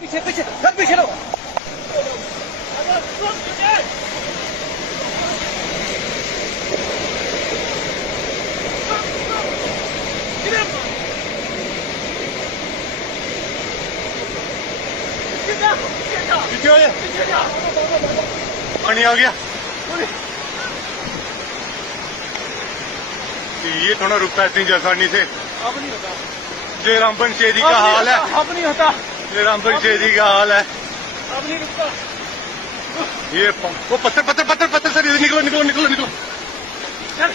पीछे पीछे सब पीछे रहो। पीछे हो जा। पानी आ गया। ये थोड़ा रुकता है इतनी आसानी से। अब नहीं होता। जयरामबन शेरी का हाल है। अब नहीं होता। जयरामबन शेरी का हाल है। अब नहीं रुकता। ये वो पत्थर पत्थर पत्थर पत्थर सर इधर निकलो निकलो निकलो निकलो। चल।